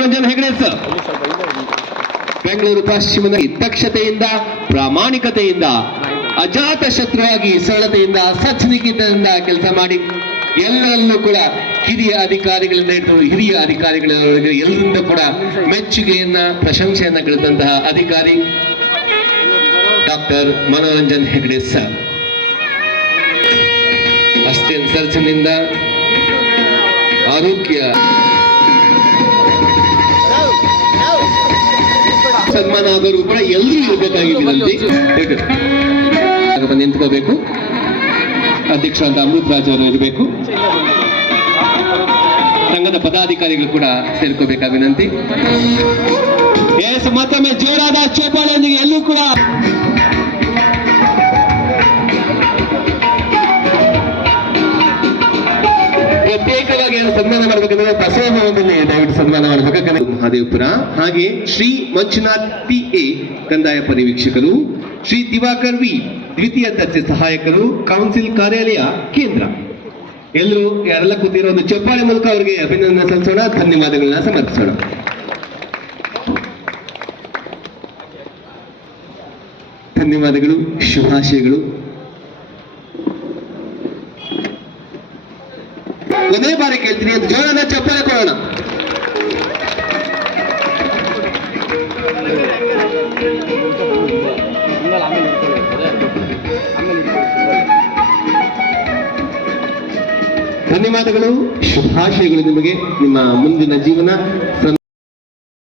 Manoranjan Hegde sir. Bengaluru ಪಶ್ಚಿಮದ ದಕ್ಷತೆಯಿಂದ, ಪ್ರಾಮಾಣಿಕತೆಯಿಂದ, ಅಜಾತ ಶತ್ರುವಾಗಿ ಸರಳತೆಯಿಂದ, ಸಜ್ಜನಿಕೆಯಿಂದ ಕೆಲಸ ಮಾಡಿ ಎಲ್ಲರಲ್ಲೂ ಕೂಡ ಹಿರಿಯ ಅಧಿಕಾರಿಗಳಿಂದ ಹಿಡಿದು ಹಿರಿಯ ಅಧಿಕಾರಿಗಳವರೆಗೆ ಎಲ್ಲರಿಂದ ಕೂಡ ಮೆಚ್ಚುಗೆಯನ್ನ, ಪ್ರಶಂಸೆಯನ್ನ ಗಳಿದಂತಹ ಅಧಿಕಾರಿ ಡಾಕ್ಟರ್ ಮನೋರಂಜನ್ ಹೆಗಡೆ ಸರ್. ಅಷ್ಟೇನ್ ಸರ್ಜನಿಂದ ಆರೋಗ್ಯ ಸನ್ಮಾನ ಆದರೂ ಕೂಡ ಎಲ್ಲರೂ ಇರಬೇಕಾಗಿದ್ದಲ್ಲಿ ನಿಂತ್ಕೋಬೇಕು. ಅಧ್ಯಕ್ಷರಾದ ಅಮೃತರಾಜ್ ಅವರು ಇರಬೇಕು. ಸಂಘದ ಪದಾಧಿಕಾರಿಗಳು ಕೂಡ ಸೇರ್ಕೋಬೇಕಾದ ವಿನಂತಿ. ಮತ್ತೊಮ್ಮೆ ಜೋರಾದ ಚೋಪಾಳೆಯೊಂದಿಗೆ ಎಲ್ಲೂ ಕೂಡ ಪ್ರತ್ಯೇಕವಾಗಿ ಏನು ಸನ್ಮಾನ ಮಾಡಬೇಕಂದ್ರೆ ಬಸವಭವನದಲ್ಲಿ ದಯವಿಟ್ಟು ಸನ್ಮಾನ ಮಾಡಬೇಕು. ಮಹಾದೇವಪುರ. ಹಾಗೆ ಶ್ರೀ ಮಂಜುನಾಥ್ PA ಕಂದಾಯ ಪರಿವೀಕ್ಷಕರು, ಶ್ರೀ ದಿವಾಕರ್ V ದ್ವಿತೀಯ ದರ್ಜೆ ಸಹಾಯಕರು, ಕೌನ್ಸಿಲ್ ಕಾರ್ಯಾಲಯ ಕೇಂದ್ರ. ಎಲ್ಲರೂ ಯಾರೆಲ್ಲ ಕೂತಿರೋ ಒಂದು ಚಪ್ಪಾಳೆ ಮೂಲಕ ಅವರಿಗೆ ಅಭಿನಂದನೆ ಸಲ್ಲಿಸೋಣ, ಧನ್ಯವಾದಗಳನ್ನ ಸಮರ್ಪಿಸೋಣ. ಧನ್ಯವಾದಗಳು, ಶುಭಾಶಯಗಳು. ಒಂದೇ ಬಾರಿ ಕೇಳ್ತೀನಿ, ಒಂದು ಜೋರಾದ ಚಪ್ಪಾಳೆ ಕೊಡೋಣ. ಧನ್ಯವಾದಗಳು, ಶುಭಾಶಯಗಳು ನಿಮಗೆ. ನಿಮ್ಮ ಮುಂದಿನ ಜೀವನ